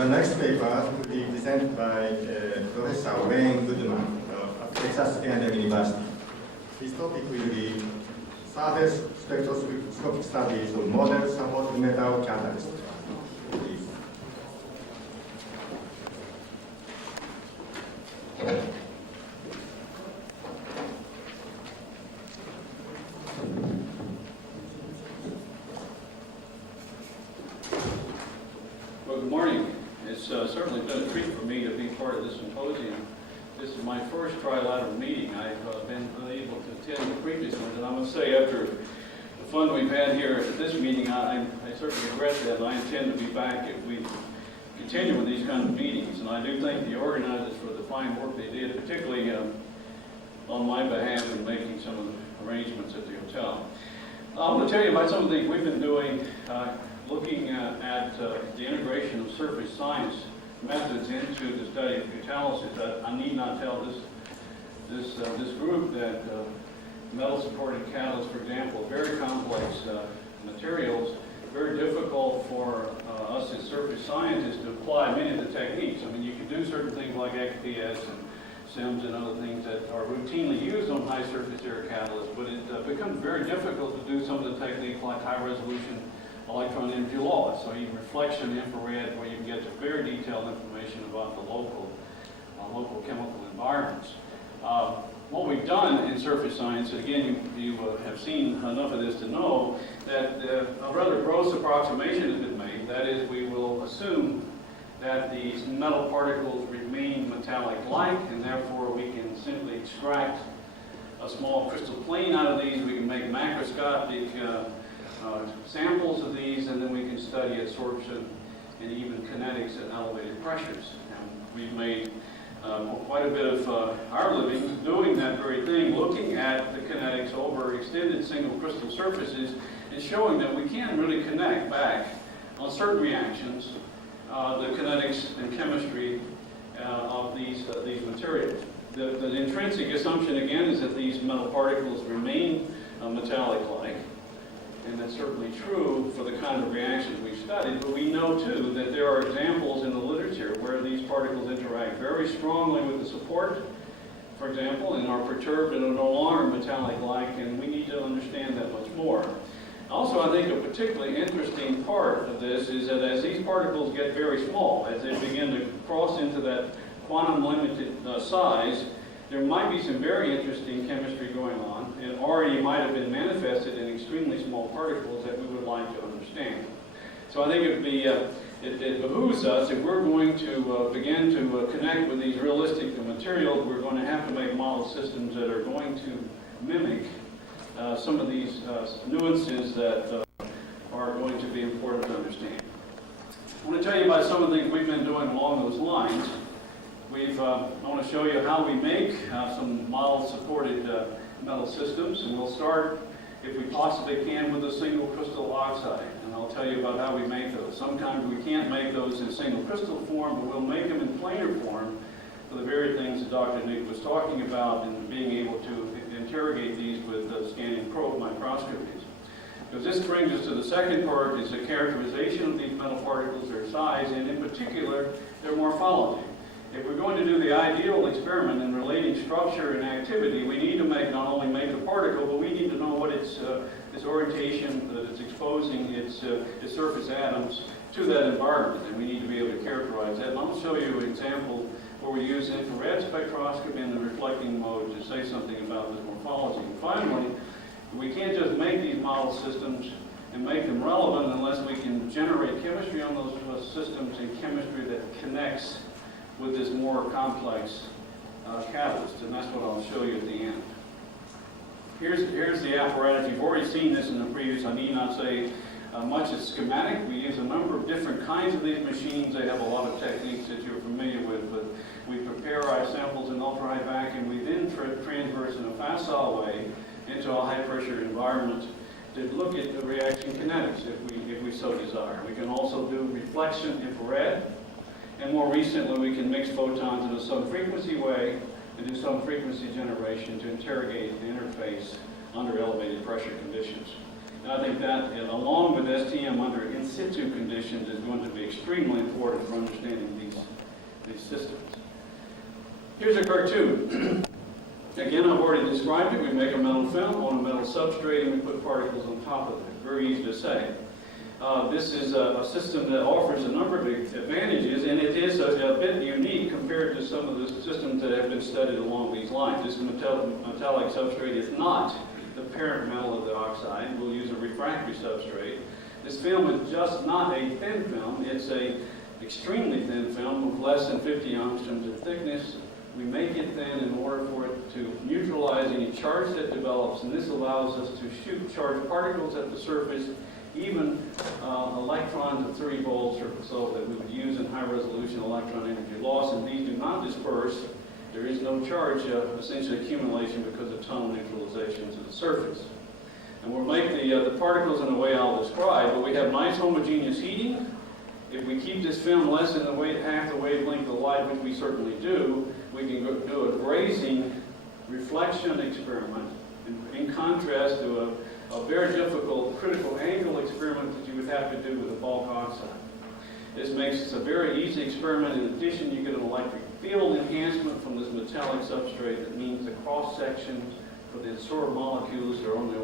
The next paper will be presented by Professor Goodman of Texas A&M University. His topic will be surface spectroscopic studies of model supported metal catalyst. Please. Well, good morning. It's certainly been a treat for me to be part of this symposium. This is my first trilateral meeting. I've been unable to attend the previous ones, and I must say, after the fun we've had here at this meeting, I certainly regret that, and I intend to be back if we continue with these kind of meetings. And I do thank the organizers for the fine work they did, particularly on my behalf in making some of the arrangements at the hotel. I want to tell you about some of the things we've been doing, looking at the integration of surface science methods into the study of catalysis. I need not tell this group that metal-supported catalysts, for example, very complex materials, very difficult for us as surface scientists to apply many of the techniques. I mean, you can do certain things like XPS and SIMS and other things that are routinely used on high surface area catalysts, but it becomes very difficult to do some of the techniques like high resolution electron energy loss, so even reflection infrared, where you can get to very detailed information about the local chemical environments. What we've done in surface science, again, you have seen enough of this to know that a rather gross approximation has been made. That is, we will assume that these metal particles remain metallic-like, and therefore we can simply extract a small crystal plane out of these. We can make macroscopic samples of these, and then we can study absorption and even kinetics at elevated pressures. And we've made quite a bit of our living doing that very thing, looking at the kinetics over extended single crystal surfaces and showing that we can really connect back on certain reactions the kinetics and chemistry of these materials. The intrinsic assumption, again, is that these metal particles remain metallic-like. And that's certainly true for the kind of reactions we've studied, but we know too that there are examples in the literature where these particles interact very strongly with the support, for example, and are perturbed and are no longer metallic-like, and we need to understand that much more. Also, I think a particularly interesting part of this is that as these particles get very small, as they begin to cross into that quantum limited size, there might be some very interesting chemistry going on. It already might have been manifested in extremely small particles that we would like to understand. So I think it behooves us, if we're going to begin to connect with these realistic materials, we're going to have to make model systems that are going to mimic some of these nuances that are going to be important to understand. I want to tell you about some of the things we've been doing along those lines. I want to show you how we make some model-supported metal systems, and we'll start, if we possibly can, with a single crystal oxide. And I'll tell you about how we make those. Sometimes we can't make those in single crystal form, but we'll make them in planar form for the very things that Dr. Nick was talking about, and being able to interrogate these with scanning probe microscopies. Because this brings us to the second part, is the characterization of these metal particles, their size, and in particular, their morphology. If we're going to do the ideal experiment in relating structure and activity, we need to not only make the particle, but we need to know what its orientation, that it's exposing its surface atoms to that environment, and we need to be able to characterize that. And I'll show you an example where we use infrared spectroscopy in the reflecting mode to say something about this morphology. And finally, we can't just make these model systems and make them relevant unless we can generate chemistry on those systems, and chemistry that connects with this more complex catalyst, and that's what I'll show you at the end. Here's the apparatus. You've already seen this in the previous. I need not say much. It's schematic. We use a number of different kinds of these machines. They have a lot of techniques that you're familiar with, but we prepare our samples in ultra-high vacuum. We then transverse in a facile way into a high-pressure environment to look at the reaction kinetics if we so desire. We can also do reflection infrared. And more recently, we can mix photons in a some-frequency way and do some frequency generation to interrogate the interface under elevated pressure conditions. And I think that, along with STM under in situ conditions, is going to be extremely important for understanding these systems. Here's a cartoon. Again, I've already described it. We make a metal film on a metal substrate and we put particles on top of it. Very easy to say. This is a system that offers a number of advantages, and it is a bit unique compared to some of the systems that have been studied along these lines. This metallic substrate is not the parent metal of the oxide. We'll use a refractory substrate. This film is just not a thin film. It's an extremely thin film of less than 50 angstroms in thickness. We make it thin in order for it to neutralize any charge that develops, and this allows us to shoot charged particles at the surface, even electrons at 30 volts or so that we would use in high-resolution electron energy loss, and these do not disperse. There is no charge, essentially accumulation, because of tunnel neutralization to the surface. And we'll make the particles in a way I'll describe, but we have nice homogeneous heating. If we keep this film less than half the wavelength of light, which we certainly do, we can do a grazing reflection experiment in contrast to a very difficult critical angle experiment that you would have to do with a bulk oxide. This makes this a very easy experiment. In addition, you get an electric field enhancement from this metallic substrate. That means the cross-section for the absorbed molecules are on an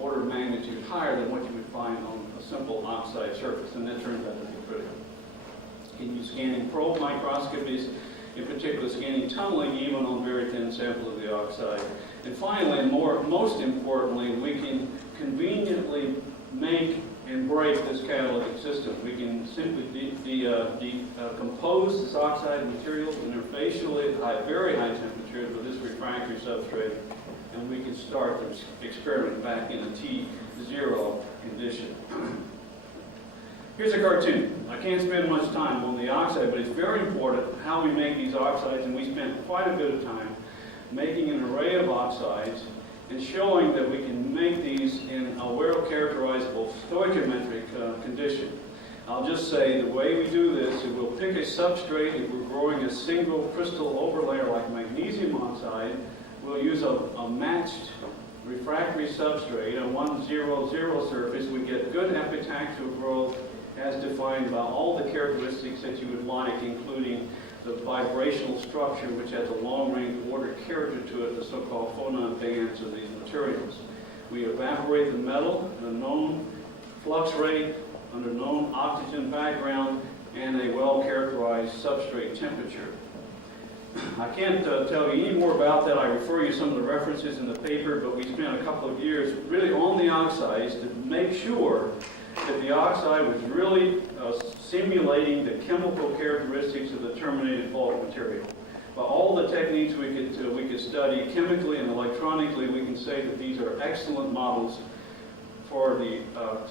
order of magnitude higher than what you would find on a simple oxide surface, and that turns out to be critical. You can use scanning probe microscopies, in particular scanning tunneling even on very thin samples of the oxide. And finally, and most importantly, we can conveniently make and break this catalytic system. We can simply decompose this oxide material interfacially at very high temperatures with this refractory substrate, and we can start the experiment back in a T0 condition. Here's a cartoon. I can't spend much time on the oxide, but it's very important how we make these oxides, and we spent quite a bit of time making an array of oxides and showing that we can make these in a well-characterizable stoichiometric condition. I'll just say the way we do this is we'll pick a substrate. If we're growing a single crystal overlayer like magnesium oxide, we'll use a matched refractory substrate, a 1,0,0 surface. We get good epitaxial growth as defined by all the characteristics that you would like, including the vibrational structure, which has a long-range ordered character to it, the so-called phonon bands of these materials. We evaporate the metal at a known flux rate, under known oxygen background, and a well-characterized substrate temperature. I can't tell you any more about that. I refer you to some of the references in the paper, but we spent a couple of years really on the oxides to make sure that the oxide was really simulating the chemical characteristics of the terminated bulk material. By all the techniques we could study chemically and electronically, we can say that these are excellent models for the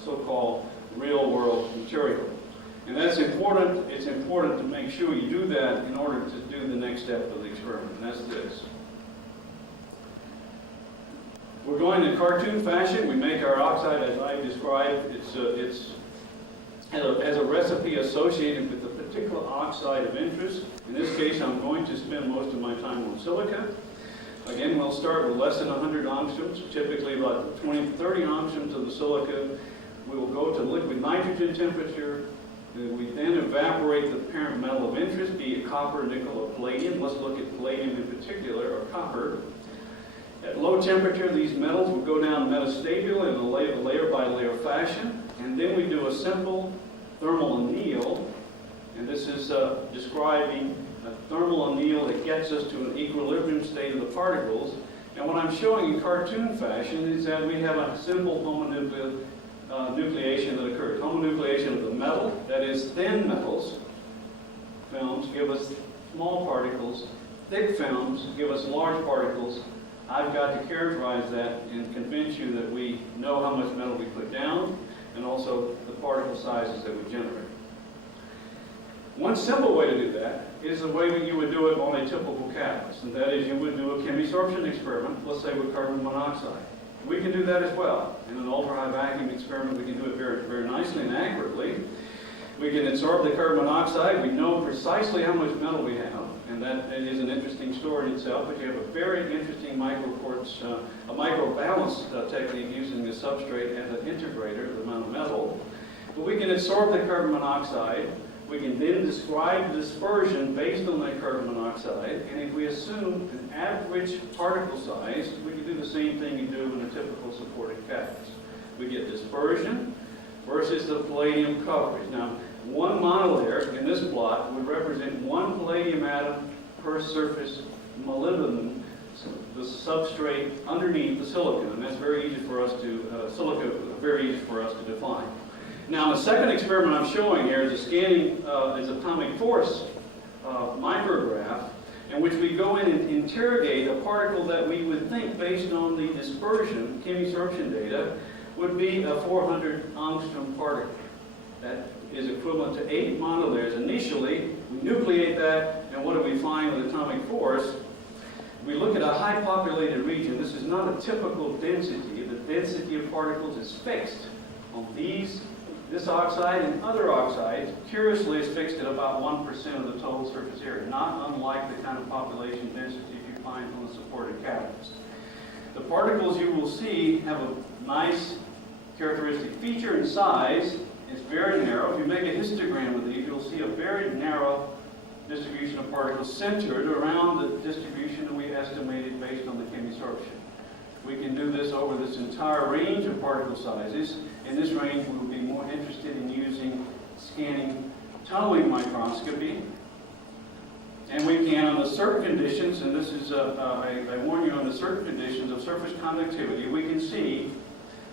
so-called real-world material. And that's important. It's important to make sure you do that in order to do the next step of the experiment, and that's this. We're going in cartoon fashion. We make our oxide as I described. It has a recipe associated with the particular oxide of interest. In this case, I'm going to spend most of my time on silica. Again, we'll start with less than 100 angstroms, typically about 20 to 30 angstroms of the silica. We will go to liquid nitrogen temperature. We then evaporate the parent metal of interest, be it copper, nickel, or palladium. Let's look at palladium in particular, or copper. At low temperature, these metals will go down metastable in a layer-by-layer fashion, and then we do a simple thermal anneal, and this is describing a thermal anneal that gets us to an equilibrium state of the particles. And what I'm showing in cartoon fashion is that we have a simple homonucleation that occurs. Homonucleation of the metal, that is thin metals, films give us small particles. Thick films give us large particles. I've got to characterize that and convince you that we know how much metal we put down and also the particle sizes that we generate. One simple way to do that is the way that you would do it on a typical catalyst, and that is you would do a chemisorption experiment, let's say with carbon monoxide. We can do that as well. In an ultra-high vacuum experiment, we can do it very, very nicely and accurately. We can absorb the carbon monoxide. We know precisely how much metal we have, and that it is an interesting story in itself, but you have a very interesting microquartz, a microbalance technique using the substrate as an integrator, the amount of metal. But we can absorb the carbon monoxide. We can then describe the dispersion based on that carbon monoxide, and if we assume an average particle size, we can do the same thing you do in a typical supported catalyst. We get dispersion versus the palladium coverage. Now, one monolayer in this plot would represent one palladium atom per surface molybdenum, the substrate underneath the silicon, and that's very easy for us to very easy for us to define. Now, the second experiment I'm showing here is a scanning is atomic force micrograph, in which we go in and interrogate a particle that we would think, based on the dispersion, chemisorption data, would be a 400 angstrom particle. That is equivalent to 8 monolayers. Initially, we nucleate that, and what do we find with atomic force? We look at a high populated region. This is not a typical density. The density of particles is fixed on this oxide and other oxides. Curiously, is fixed at about 1% of the total surface area, not unlike the kind of population density you find on the supported catalyst. The particles you will see have a nice characteristic feature and size. It's very narrow. If you make a histogram of these, you'll see a very narrow distribution of particles centered around the distribution that we estimated based on the chemisorption. We can do this over this entire range of particle sizes. In this range, we will be more interested in using scanning tunneling microscopy. And we can, under certain conditions, and this is, I warn you, under certain conditions of surface conductivity, we can see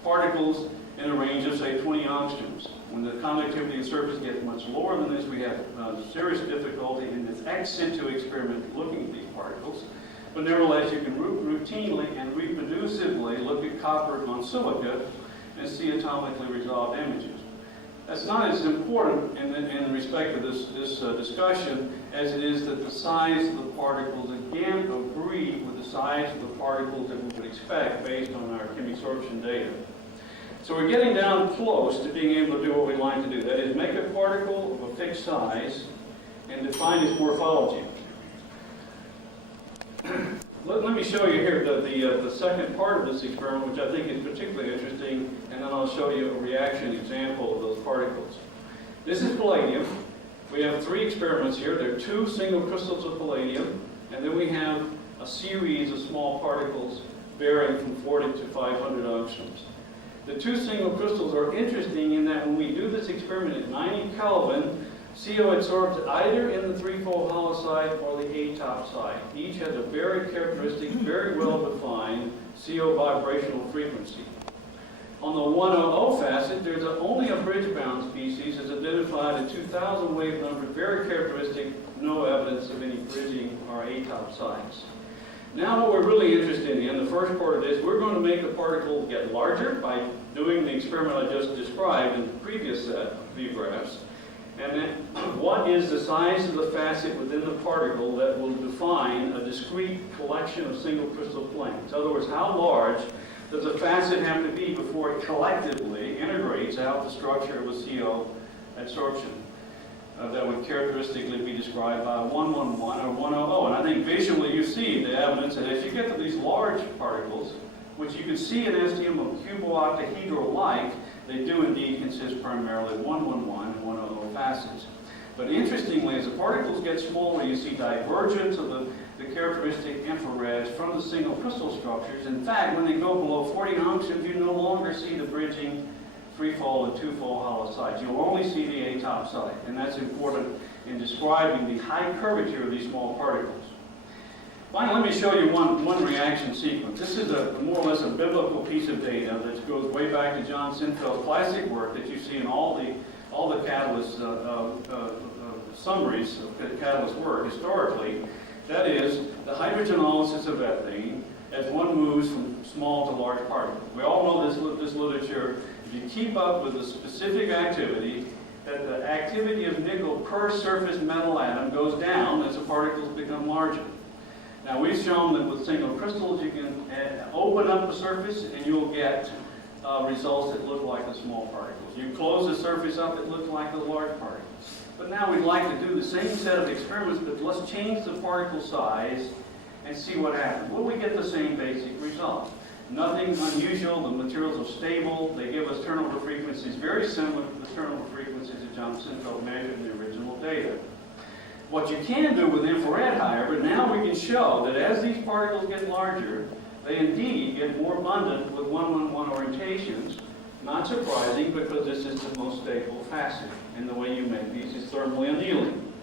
particles in a range of, say, 20 angstroms. When the conductivity of the surface gets much lower than this, we have serious difficulty in this ex situ experiment looking at these particles. But nevertheless, you can routinely and reproducibly look at copper on silica and see atomically resolved images. That's not as important in respect of this discussion as it is that the size of the particles, again, agree with the size of the particles that we would expect based on our chemisorption data. So we're getting down close to being able to do what we like to do. That is, make a particle of a fixed size and define its morphology. Let me show you here the second part of this experiment, which I think is particularly interesting, and then I'll show you a reaction example of those particles. This is palladium. We have 3 experiments here. There are 2 single crystals of palladium, and then we have a series of small particles varying from 40 to 500 angstroms. The 2 single crystals are interesting in that when we do this experiment at 90 Kelvin, CO absorbs either in the 3-fold hollow side or the A-top side. Each has a very characteristic, very well-defined CO vibrational frequency. On the 100 facet, there's only a bridge-bound species is identified at 2,000 wave number, very characteristic, no evidence of any bridging or A-top sides. Now what we're really interested in, the first part of this, we're going to make the particle get larger by doing the experiment I just described in the previous set of view graphs. And then what is the size of the facet within the particle that will define a discrete collection of single crystal planes? In other words, how large does a facet have to be before it collectively integrates out the structure of a CO adsorption that would characteristically be described by 111 or 100. And I think visually you see the evidence that as you get to these large particles, which you can see in STM of cubooctahedral-like, they do indeed consist primarily of 111 and 100 facets. But interestingly, as the particles get smaller, you see divergence of the characteristic infrareds from the single crystal structures. In fact, when they go below 40 angstroms, you no longer see the bridging 3-fold and 2-fold hollow sides. You'll only see the A-top side, and that's important in describing the high curvature of these small particles. Finally, let me show you one reaction sequence. This is more or less a biblical piece of data that goes way back to John Sinfeld's classic work that you see in all the catalyst summaries of catalyst work historically. That is the hydrogenolysis of ethane as one moves from small to large particles. We all know this literature. If you keep up with the specific activity, that the activity of nickel per surface metal atom goes down as the particles become larger. Now we've shown that with single crystals you can open up the surface and you'll get results that look like the small particles. You close the surface up, it looks like the large particles. but now we'd like to do the same set of experiments, but let's change the particle size and see what happens. Well, we get the same basic result. Nothing unusual, the materials are stable, they give us turnover frequencies very similar to the turnover frequencies that John Central measured in the original data. What you can do with infrared, however, now we can show that as these particles get larger, they indeed get more abundant with 111 orientations. Not surprising, because this is the most stable facet, and the way you make these is thermally annealing.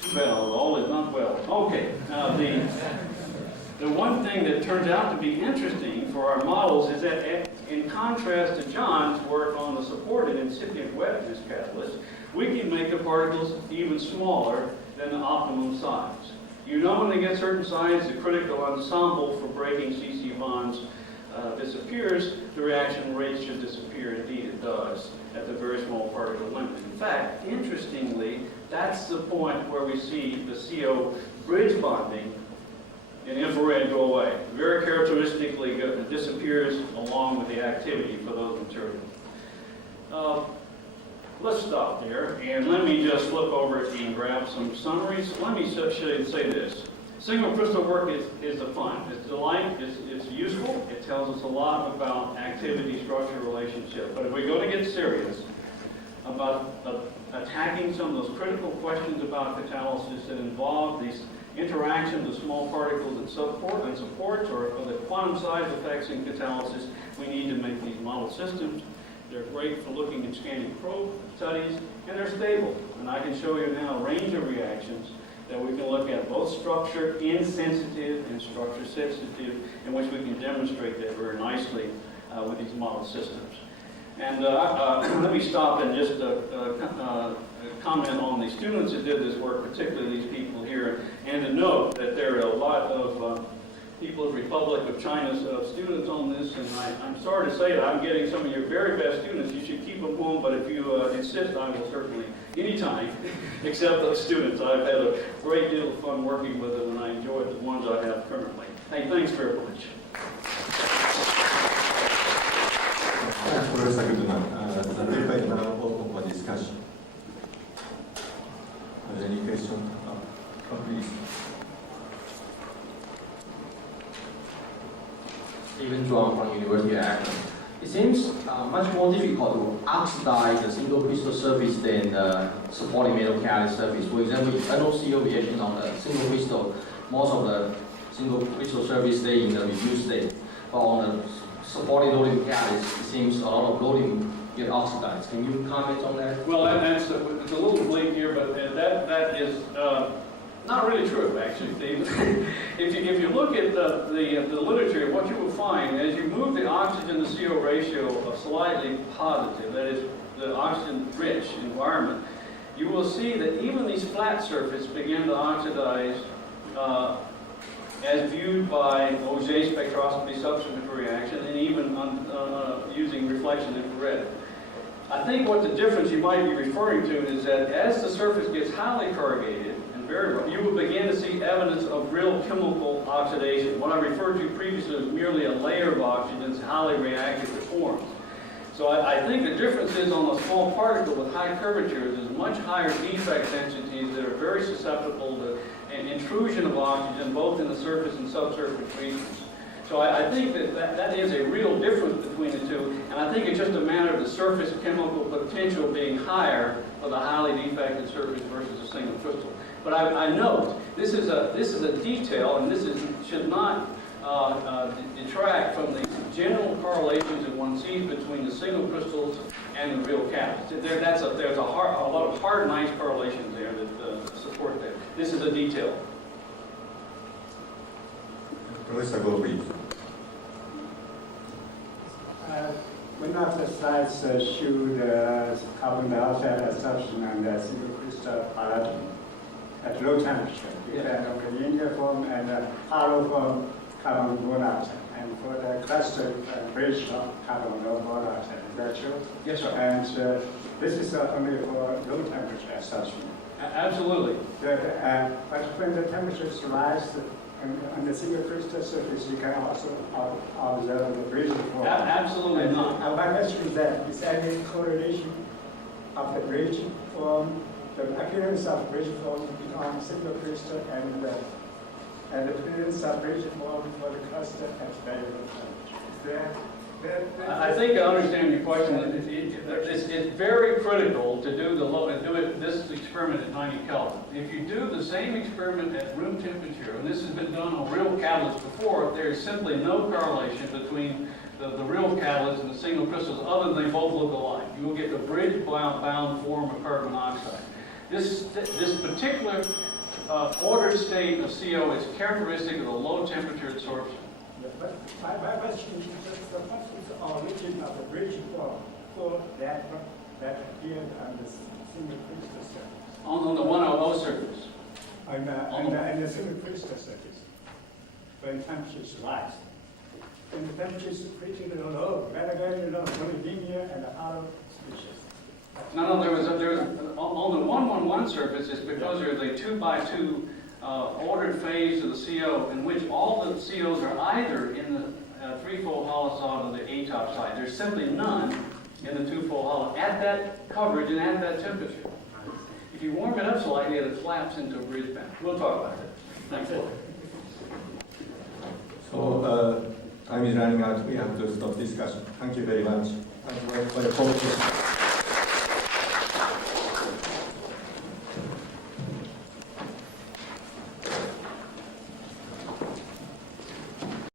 Too bad, all is not well. Okay, now the one thing that turns out to be interesting for our models is that in contrast to John's work on the supported incipient wetness catalyst, we can make the particles even smaller than the optimum size. You know when they get certain size, the critical ensemble for breaking CC bonds disappears, the reaction rate should disappear. Indeed, it does at the very small particle limit. In fact, interestingly, that's the point where we see the CO bridge bonding in infrared go away. Very characteristically good. It disappears along with the activity for those materials. Let's stop there, and let me just look over and grab some summaries. Let me say this. Single crystal work is a fun. It's delight, it's useful, it tells us a lot about activity, structure, relationship. But if we're going to get serious about attacking some of those critical questions about catalysis that involve these interactions of small particles and supports, or the quantum size effects in catalysis, we need to make these model systems. They're great for looking at scanning probe studies, and they're stable. And I can show you now a range of reactions that we can look at, both structure insensitive and structure sensitive, in which we can demonstrate that very nicely with these model systems. And let me stop and just comment on the students that did this work, particularly these people here, and to note that there are a lot of People's Republic of China's students on this, and I'm sorry to say that I'm getting some of your very best students. You should keep them home, but if you insist, I will certainly, anytime, accept those students. I've had a great deal of fun working with them, and I enjoy the ones I have currently. Hey, thanks very much. Thanks, Professor Goodman. The paper is now open for discussion. Are there any questions? Please. Stephen Zhuang from University of Akron. It seems much more difficult to oxidize the single crystal surface than the supporting metal catalyst surface. For example, if NOCO reaction on the single crystal, most of the single crystal surface stay in the reduced state. But on the supporting loading catalyst, it seems a lot of loading get oxidized. Can you comment on that? Well, it's a little bleak here, but that is not really true, actually, Steve. if you look at the literature, what you will find as you move the oxygen to CO ratio of slightly positive, that is the oxygen-rich environment, you will see that even these flat surfaces begin to oxidize as viewed by Auger spectroscopy subsequent reaction, and even using reflection infrared. I think what the difference you might be referring to is that as the surface gets highly corrugated and variable, you will begin to see evidence of real chemical oxidation. What I referred to previously was merely a layer of oxygen that's highly reactive to forms. So I think the difference is on a small particle with high curvatures is much higher defect densities that are very susceptible to an intrusion of oxygen both in the surface and subsurface regions. So I think that is a real difference between the two, and I think it's just a matter of the surface chemical potential being higher for the highly defected surface versus a single crystal. But I note this is a detail, and this should not detract from the general correlations that one sees between the single crystals and the real catalyst. There's a lot of hard, nice correlations there that support that. This is a detail. Professor Goodman. One of the slides showed the carbon dioxide absorption and the single crystal palladium at low temperature. You can linear form and hollow form carbon monoxide. And for the cluster bridge of carbon monoxide, is that true? Yes, sir. And this is only for low temperature absorption. Absolutely. But when the temperatures rise, on the single crystal surface, you can also observe the bridge form. Absolutely not. My question is that, is there any correlation of the bridge form, the appearance of bridge form on single crystal and the appearance of bridge form for the cluster at variable temperature. I think I understand your question. It's very critical to do this experiment at 90 Kelvin. If you do the same experiment at room temperature, and this has been done on real catalysts before, there is simply no correlation between the real catalyst and the single crystals, other than they both look alike. You will get the bridge-bound form of carbon monoxide. This particular ordered state of CO is characteristic of the low temperature absorption. But my question is, what is the origin of the bridge form for that appeared on the single crystal surface? On the 100 surface. On the single crystal surface, when temperatures rise. And the temperature is pretty low, very low, very linear and hollow species. No, there was on the 111 surface, it's because there's a 2x2 ordered phase of the CO in which all the COs are either in the three-fold hollow side or the A-top side. There's simply none in the two-fold hollow at that coverage and at that temperature. If you warm it up slightly, it flaps into a bridge band. We'll talk about that. Thanks. So time is running out. We have to stop discussion. Thank you very much. Thank you for your cooperation.